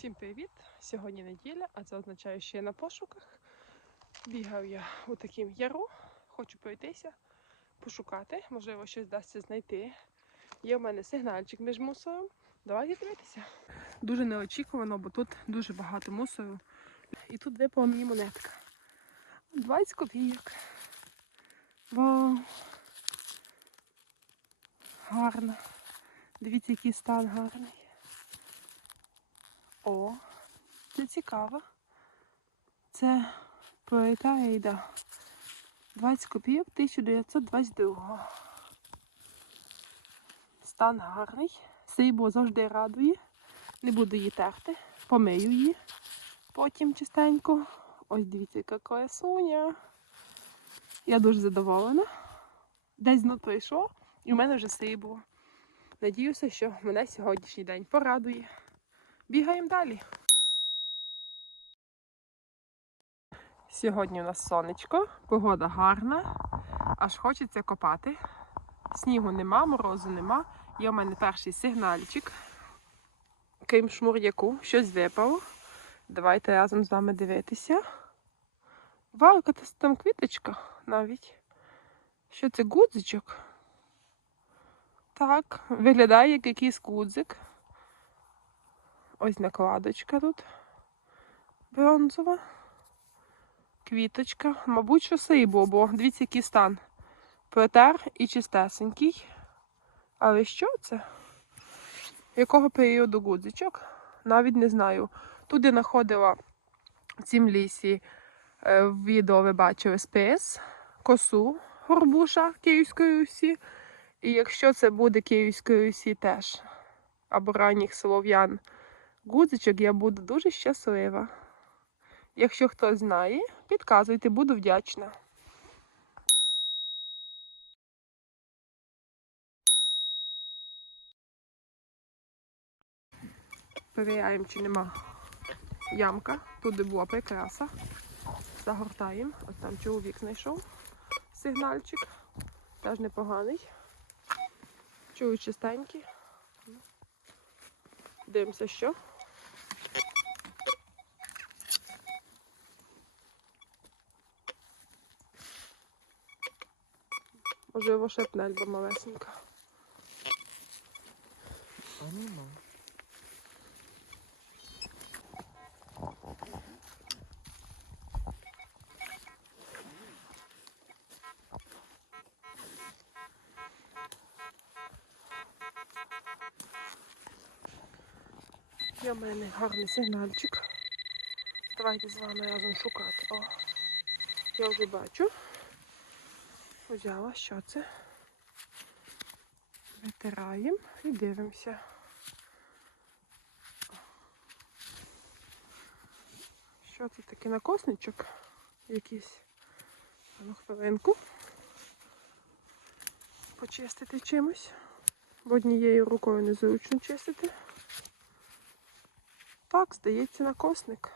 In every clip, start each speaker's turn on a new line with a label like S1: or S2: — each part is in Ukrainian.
S1: Всім привіт! Сьогодні неділя, а це означає, що я на пошуках. Бігав я у таким яру, хочу пройтися, пошукати, можливо, щось вдасться знайти. Є в мене сигнальчик між мусором. Давайте дивитися. Дуже неочікувано, бо тут дуже багато мусору. І тут випала мені монетка. 20 копійок. Вау! Гарно. Дивіться, який стан гарний. О, це цікаво. Це поета Ейда. 20 копійок 1922. Стан гарний. Срібло завжди радує. Не буду її терти. Помию її. Потім чистенько. Ось дивіться, яка красуня. Я дуже задоволена. Десь знов прийшов, і в мене вже срібло. Надіюся, що мене сьогоднішній день порадує. Бігаємо далі. Сьогодні у нас сонечко, погода гарна, аж хочеться копати. Снігу нема, морозу нема. Є у мене перший сигнальчик. Крім шмур'яку, щось випало. Давайте разом з вами дивитися. Вау, яка там квіточка навіть. Що це гудзичок? Так, виглядає як якийсь гудзик. Ось накладочка тут бронзова. Квіточка. Мабуть, що срібло, бо дивіться, який стан. Протер і чистесенький. Але що це? Якого періоду гудзичок? Навіть не знаю. Тут я знаходила в цім лісі е, в відео ви бачили спис, косу горбуша Київської Русі. І якщо це буде Київської Русі теж, або ранніх слов'ян гудзичок, я буду дуже щаслива. Якщо хтось знає, підказуйте, буду вдячна. Перевіряємо, чи нема ямка. Тут була прикраса. Загортаємо. Ось там чоловік знайшов сигнальчик. Теж непоганий. Чую чистенький. Дивимося, що. Можливо, шепнельба малесенька.
S2: А нема.
S1: Є в мене гарний сигнальчик. Давайте з вами разом шукати. О, я вже бачу. Взяла, що це. Витираємо і дивимося. Що це таке накосничок? Якийсь. Ну, хвилинку. Почистити чимось. Бо однією рукою незручно чистити. Так, здається, накосник.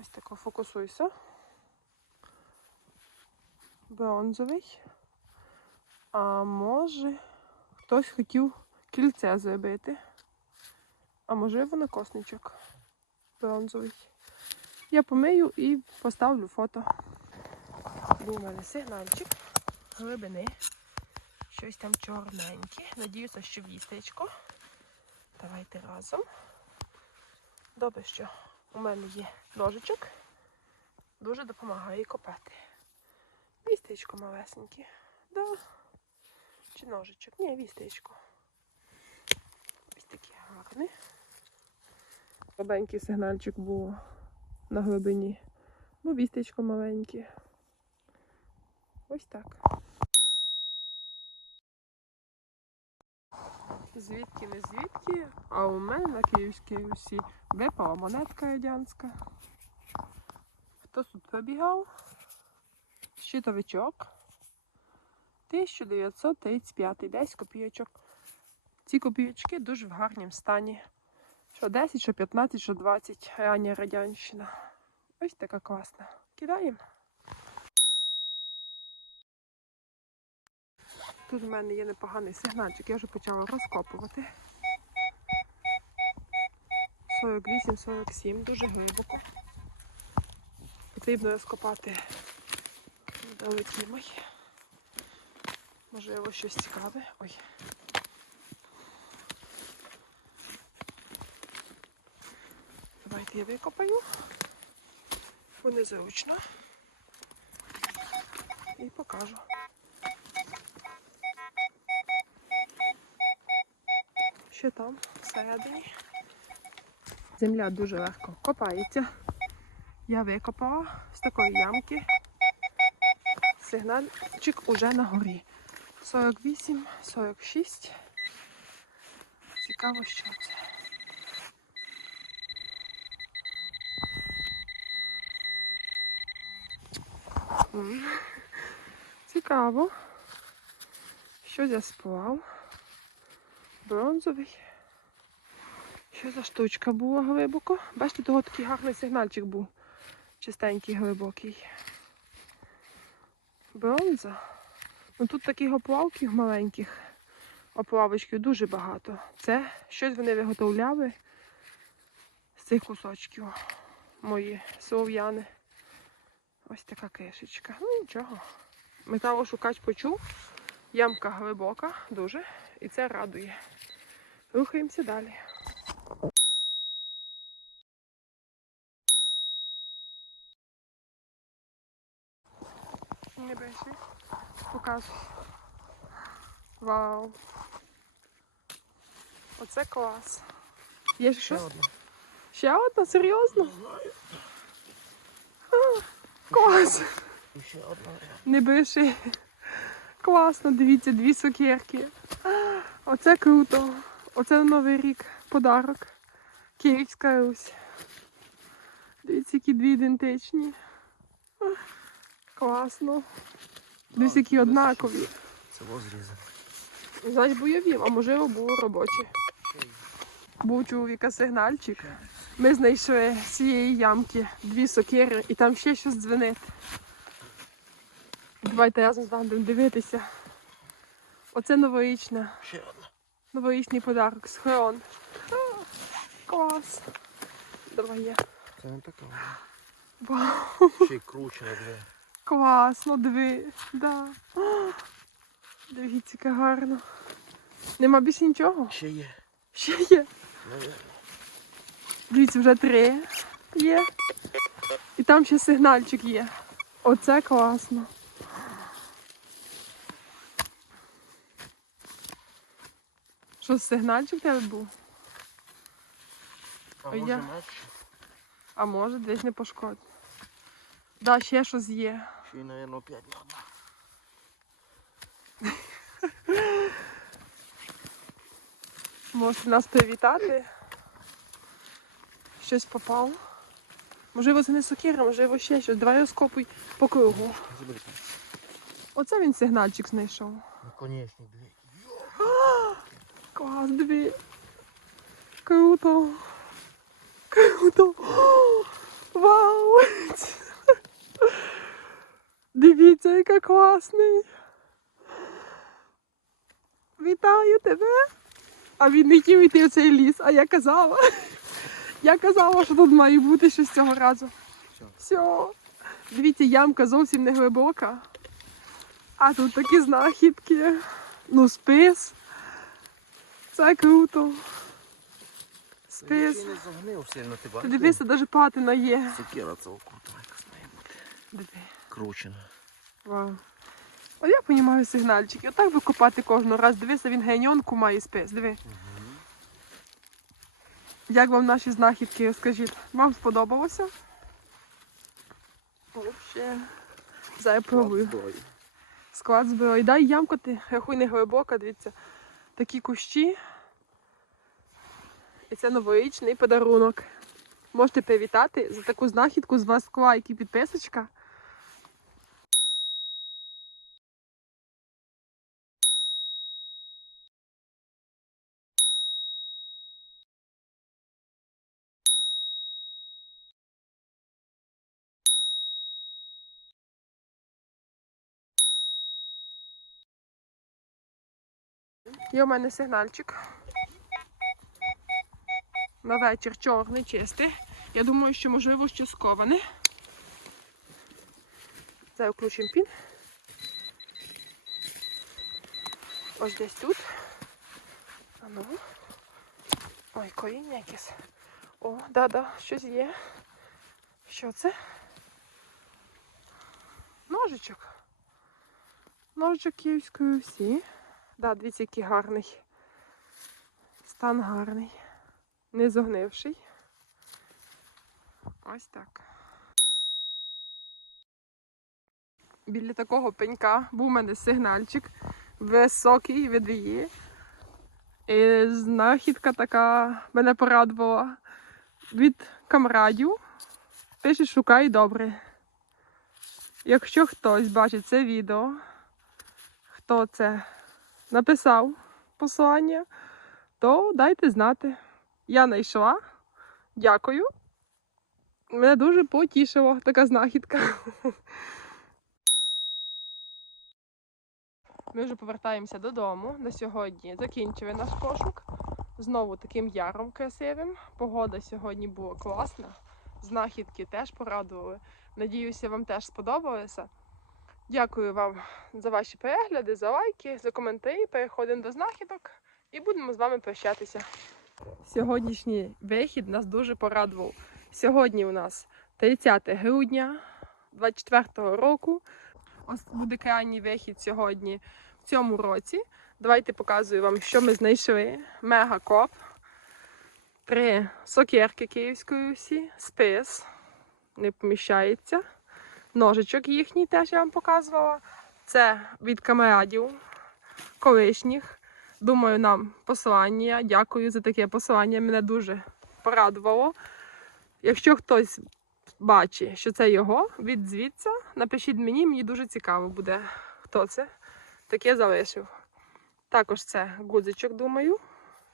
S1: Ось тако фокусуйся. Бронзовий. А може хтось хотів кільце зробити. А можливо накосничок бронзовий. Я помию і поставлю фото. Був сигнальчик глибини. Щось там чорненьке. Надіюся, що вістечко. Давайте разом. Добре, що у мене є ножичок. Дуже допомагає копати. Вістечко малесеньке. Да. Чи ножичок? Ні, вістечко. Ось таке гарне. Слабенький сигнальчик був на глибині. Бо вістечко маленьке. Ось так. Звідки не звідки, а у мене на Київській Русі випала монетка радянська. Хто тут пробігав? Щитовичок. 1935, 10 копійочок. Ці копійочки дуже в гарному стані. Що 10, що 15, що 20, рання радянщина. Ось така класна. Кидаємо. Тут в мене є непоганий сигнальчик, я вже почала розкопувати. 48-47, дуже глибоко. Потрібно розкопати далекімой. Можливо, щось цікаве. Ой. Давайте я викопаю. Бо незручно. І покажу. Що там всередині? Земля дуже легко копається. Я викопала з такої ямки. Сигнальчик уже на горі. 48, 46. Цікаво, що це. Цікаво. Що за сплав? Бронзовий. Що за штучка була глибоко? Бачите, того такий гарний сигнальчик був. Чистенький, глибокий. Бронза. Ну тут таких оплавків маленьких, оплавочків дуже багато. Це щось вони виготовляли з цих кусочків. Мої слов'яни. Ось така кишечка. Ну нічого. Металошукач почув. Ямка глибока, дуже. І це радує. Рухаємося далі. Не бреши. Показуй. Вау. Оце клас. Є ще щось?
S2: одна.
S1: Ще одна? Серйозно? А, Клас.
S2: І ще одна.
S1: Не бреши. Класно, дивіться, дві сокирки. А, Оце круто. Оце на Новий рік подарок. Київська Русь. Дивіться, які дві ідентичні. Класно. Дивіться, які однакові.
S2: Це возрізано.
S1: Значить бойові, а можливо було робочі. Був чоловіка сигнальчик. Ми знайшли з цієї ямки дві сокири і там ще щось дзвенить. Давайте разом з вами будемо дивитися. Оце новорічна,
S2: Ще одна.
S1: новорічний подарок. Схрон. А, Клас. Давай я.
S2: Це не така.
S1: Вау,
S2: Ще й круче дві.
S1: Класно, диви. Да. Дивіться, яке гарно. Нема більше нічого?
S2: Ще є.
S1: Ще є.
S2: Навірно.
S1: Дивіться, вже три є. І там ще сигнальчик є. Оце класно. Що, сигнальчик в тебе був?
S2: А
S1: А
S2: може
S1: я- А може, десь не пошкодить. Да, ще щось є.
S2: Ще й, навірно, опять не одна.
S1: Можете нас привітати. Щось попало. Можливо, це не сокира, можливо, ще щось. Давай розкопуй по кругу. Оце він сигнальчик знайшов.
S2: Наконечник дві.
S1: Клас, дві. Круто. Круто. Вау. Дивіться, яка класний. Вітаю тебе. А він не хотів йти в цей ліс, а я казала. Я казала, що тут має бути щось цього разу.
S2: Все.
S1: Все. Дивіться, ямка зовсім не глибока. А тут такі знахідки. Ну, спис. Це круто. Спис.
S2: ти
S1: дивися, навіть патина є.
S2: Сокира це окрута якась має бути.
S1: Диви.
S2: Кручена.
S1: Вау. О, я розумію сигнальчики. Отак би копати кожного раз. Дивися, він геньонку має спис. Диви. Як вам наші знахідки, скажіть? Вам сподобалося? Вообще. Зараз я пробую. Склад зброї. Дай ямку ти, рахуй не глибока, дивіться. Такі кущі. І це новорічний подарунок. Можете привітати за таку знахідку з вас скла, які підписочка. Є у мене сигнальчик. на вечір чорний, чистий. Я думаю, що можливо ще сковане. Це включимо пін. Ось десь тут. А ну. Ой, коріння якесь. О, да-да, щось є. Що це? Ножичок. Ножичок київської всі. Да, дивіться, який гарний. Стан гарний. Не зогнивший. Ось так. Біля такого пенька був у мене сигнальчик високий від її. І знахідка така мене порадувала від камрадів. Пише шукай добре. Якщо хтось бачить це відео, хто це написав послання, то дайте знати. Я знайшла. Дякую. Мене дуже потішила така знахідка. Ми вже повертаємося додому. На сьогодні закінчили наш пошук. Знову таким яром красивим. Погода сьогодні була класна. Знахідки теж порадували. Надіюся, вам теж сподобалося. Дякую вам за ваші перегляди, за лайки, за коментарі. Переходимо до знахідок і будемо з вами прощатися. Сьогоднішній вихід нас дуже порадував. Сьогодні у нас 30 грудня 24 року. Ось буде крайній вихід сьогодні в цьому році. Давайте показую вам, що ми знайшли. Мегакоп, три сокирки київської всі, спис, не поміщається. Ножичок їхній теж я вам показувала. Це від камерадів колишніх. Думаю, нам послання. Дякую за таке послання. Мене дуже порадувало. Якщо хтось бачить, що це його, відзвіться, напишіть мені, мені дуже цікаво буде, хто це таке залишив. Також це гудзичок, думаю.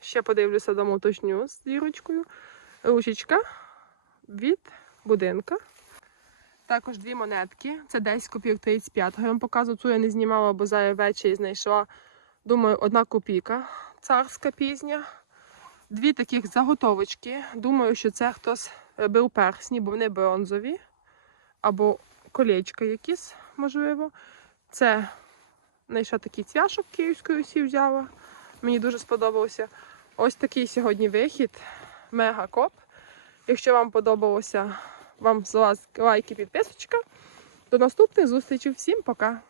S1: Ще подивлюся дома уточню з дірочкою. Ручечка від будинка. Також дві монетки. Це десь копійок 35. Я вам показую, цю я не знімала, бо зараз ввечері знайшла, думаю, одна копійка царська пізня. Дві таких заготовочки. Думаю, що це хтось робив персні, бо вони бронзові. Або колечка якісь, можливо. Це знайшла такий цвяшок київської всі взяла. Мені дуже сподобався. Ось такий сьогодні вихід. Мегакоп. Якщо вам подобалося, вам з вас лайк і підписочка. До наступних зустрічей. Всім пока!